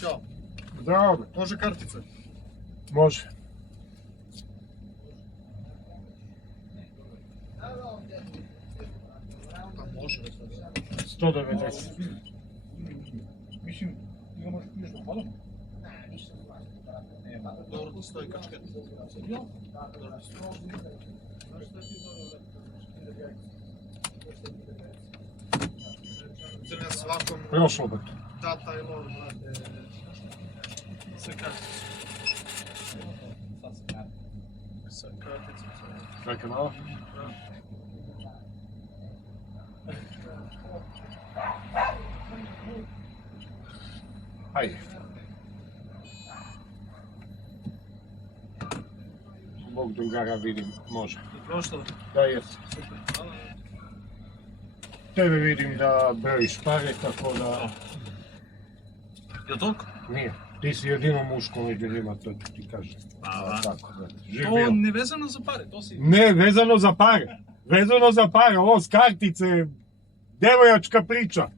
Ćao. Zdravo. Može kartice? Može. A može. 190. Mislim, ga možeš nešto hvala? Dobro ti stoji kačket. Crne svakom Prošlo bi. data i lor, brate. Sa karticom. Sa karticom. Čekaj malo. Hajde. Bog drugara vidim, može. Prošlo? Da, jest. Super. Hvala. Tebe vidim da brojiš pare, tako da... Je toliko? Nije. Ti si jedino muško među njima, to ti kažem. A, Tako, da. To Živio. ne vezano za pare, to si. Ne, vezano za pare. Vezano za pare, ovo s kartice, devojačka priča.